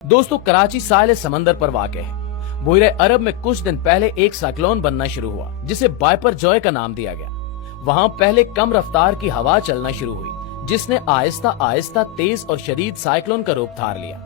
दोस्तों, कराची साहिल समंदर पर वाक़ है। बुहरे अरब में कुछ दिन पहले एक साइक्लोन बनना शुरू हुआ जिसे बाइपर जॉय का नाम दिया गया। वहां पहले कम रफ्तार की हवा चलना शुरू हुई जिसने आहिस्ता आहिस्ता तेज और शदीद साइक्लोन का रूप धार लिया।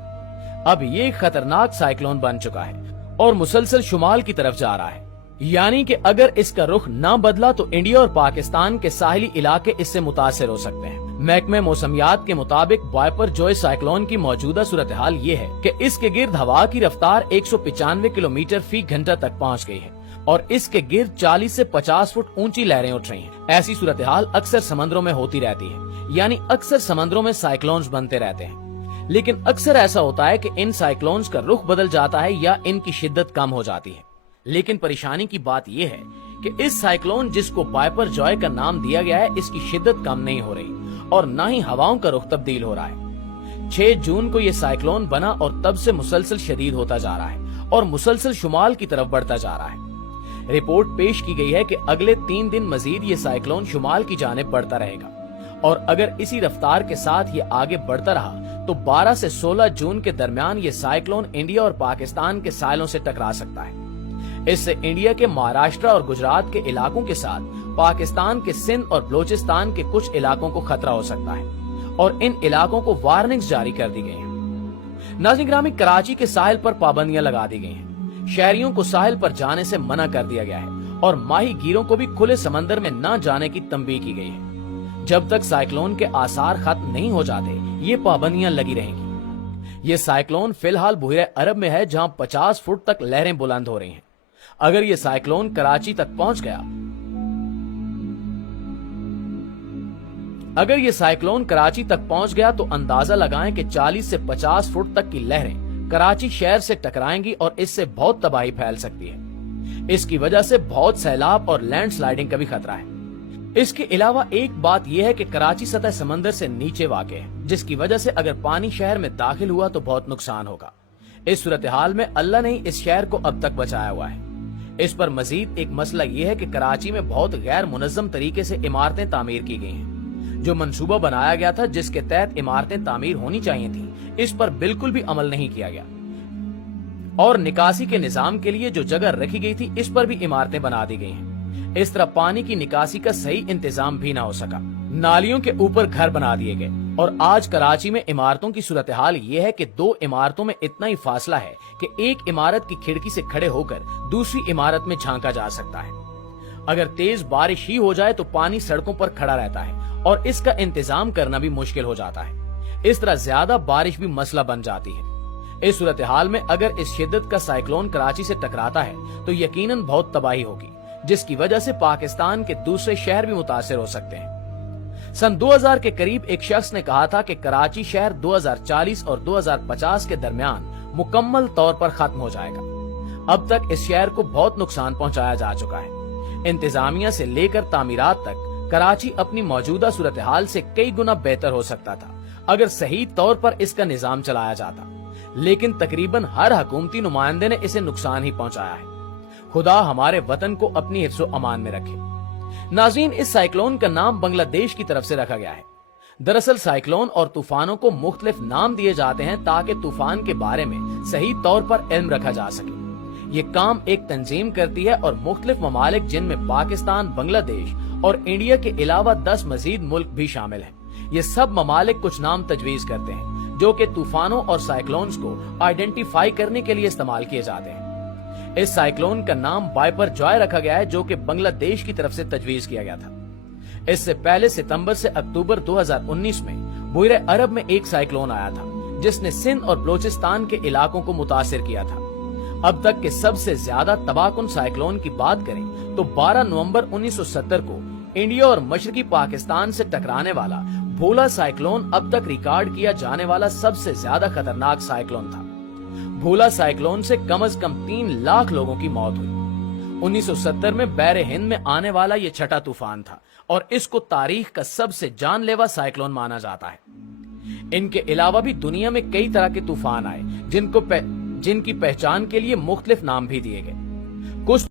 अब ये एक खतरनाक साइक्लोन बन चुका है और मुसलसल शुमाल की तरफ जा रहा है। यानी कि अगर इसका रुख न बदला तो इंडिया और पाकिस्तान के साहिली इलाके इससे मुतासिर हो सकते हैं। महकमे मौसमियात के मुताबिक बाइपर जॉय साइक्लोन की मौजूदा सूरत हाल ये है कि इसके गिर्द हवा की रफ्तार 195 किलोमीटर फी घंटा तक पहुंच गई है और इसके गिर्द 40 से 50 फुट ऊंची लहरें उठ रही हैं। ऐसी सूरत हाल अक्सर समंदरों में होती रहती है, यानी अक्सर समंदरों में साइक्लोन्स बनते रहते हैं। लेकिन अक्सर ऐसा होता है कि इन साइक्लोन्स का रुख बदल जाता है या इनकी शिद्दत कम हो जाती है। लेकिन परेशानी की बात यह है कि इस साइक्लोन जिसको बाइपर जॉय का नाम दिया गया है, इसकी शिद्दत कम नहीं हो रही और न ही हवाओं का रुख तब्दील हो रहा है। 6 जून को यह साइक्लोन बना और तब से मुसलसल शदीद होता जा रहा है और मुसलसल शुमाल की तरफ बढ़ता जा रहा है। रिपोर्ट पेश की गई है कि अगले 3 दिन मजीद ये साइक्लोन शुमाल की जानिब बढ़ता रहेगा और अगर इसी रफ्तार के साथ ये आगे बढ़ता रहा तो 12 से 16 जून के दरमियान ये साइक्लोन इंडिया और पाकिस्तान के साहिलों से टकरा सकता है। इससे इंडिया के महाराष्ट्र और गुजरात के इलाकों के साथ पाकिस्तान के सिंध और बलोचिस्तान के कुछ इलाकों को खतरा हो सकता है और इन इलाकों को वार्निंग्स जारी कर दी गई हैं। नाज़रीन गिरामी, कराची के साहिल पर पाबंदियां लगा दी गई हैं। शहरियों को साहिल पर जाने से मना कर दिया गया है और माही गिरों को भी खुले समंदर में न जाने की तंबीह की गई है। जब तक साइक्लोन के आसार खत्म नहीं हो जाते ये पाबंदियां लगी रहेंगी। ये साइक्लोन फिलहाल बुहरे अरब में है जहां 50 फुट तक लहरें बुलंद हो रही हैं। अगर ये साइक्लोन कराची तक पहुंच गया तो अंदाजा लगाएं कि 40 से 50 फुट तक की लहरें कराची शहर से टकराएंगी और इससे बहुत तबाही फैल सकती है। इसकी वजह से बहुत सैलाब और लैंडस्लाइडिंग का भी खतरा है। इसके अलावा एक बात यह है कि कराची सतह समंदर से नीचे वाक़ है, जिसकी वजह से अगर पानी शहर में दाखिल हुआ तो बहुत नुकसान होगा। इस सूरत हाल में अल्लाह ने इस शहर को अब तक बचाया हुआ है। इस पर मजीद एक मसला यह है कि कराची में बहुत गैर मुनज़्ज़म तरीके से इमारतें तामीर की गई हैं। जो मंसूबा बनाया गया था जिसके तहत इमारतें तामीर होनी चाहिए थी, इस पर बिल्कुल भी अमल नहीं किया गया और निकासी के निजाम के लिए जो जगह रखी गई थी इस पर भी इमारतें बना दी गई हैं। इस तरह पानी की निकासी का सही इंतजाम भी ना हो सका। नालियों के ऊपर घर बना दिए गए और आज कराची में इमारतों की सूरत हाल ये है कि 2 इमारतों में इतना ही फासला है कि एक इमारत की खिड़की से खड़े होकर दूसरी इमारत में झांका जा सकता है। अगर तेज बारिश ही हो जाए तो पानी सड़कों पर खड़ा रहता है और इसका इंतजाम करना भी मुश्किल हो जाता है। इस तरह ज्यादा बारिश भी मसला बन जाती है। इस सूरत हाल में अगर इस शिद्दत का साइक्लोन कराची से टकराता है तो यकीनन बहुत तबाही होगी, जिसकी वजह से पाकिस्तान के दूसरे शहर भी मुतासिर हो सकते हैं। सन 2000 के करीब एक शख्स ने कहा था कि कराची शहर 2040 और 2050 के दरमियान मुकम्मल तौर पर खत्म हो जाएगा। अब तक इस शहर को बहुत नुकसान पहुंचाया जा चुका है। इंतजामिया से लेकर तामीरात तक कराची अपनी मौजूदा सूरत हाल से कई गुना बेहतर हो सकता था अगर सही तौर पर इसका निजाम चलाया जाता, लेकिन तकरीबन हर हुकूमती नुमाइंदे ने इसे नुकसान ही पहुंचाया है। खुदा हमारे वतन को अपनी हिफ्ज़ो अमान में रखे। नाज़रीन, इस साइक्लोन का नाम बांग्लादेश की तरफ से रखा गया है। दरअसल साइक्लोन और तूफानों को मुख्तलिफ नाम दिए जाते हैं ताकि तूफान के बारे में सही तौर पर इल्म रखा जा सके। ये काम एक तंजीम करती है और मुख्तलिफ ममालिक जिनमें पाकिस्तान, बांग्लादेश और इंडिया के अलावा 10 मजीद मुल्क भी शामिल हैं। ये सब ममालिक कुछ नाम तजवीज करते हैं जो कि तूफानों और साइक्लोन्स को आइडेंटिफाई करने के लिए इस्तेमाल किए जाते हैं। इस साइक्लोन का नाम बाइपर जॉय रखा गया है जो कि बांग्लादेश की तरफ से तजवीज किया गया था। इससे पहले सितंबर से अक्टूबर 2019 में बुहरे अरब में एक साइक्लोन आया था जिसने सिंध और बलोचिस्तान के इलाकों को मुतासिर किया था। अब तक के सबसे ज्यादा तबाहकुन साइक्लोन की बात करें तो 12 नवंबर 1970 को इंडिया और मशरकी पाकिस्तान से टकराने वाला भोला साइक्लोन अब तक रिकॉर्ड किया जाने वाला सबसे ज्यादा खतरनाक साइक्लोन था। भोला साइक्लोन से कम 3 लाख लोगों की मौत हुई। 1970 में बहरे हिंद में आने वाला ये छठा तूफान था और इसको तारीख का सबसे जानलेवा साइक्लोन माना जाता है। इनके अलावा भी दुनिया में कई तरह के तूफान आए जिनकी पहचान के लिए मुख्तलिफ नाम भी दिए गए। कुछ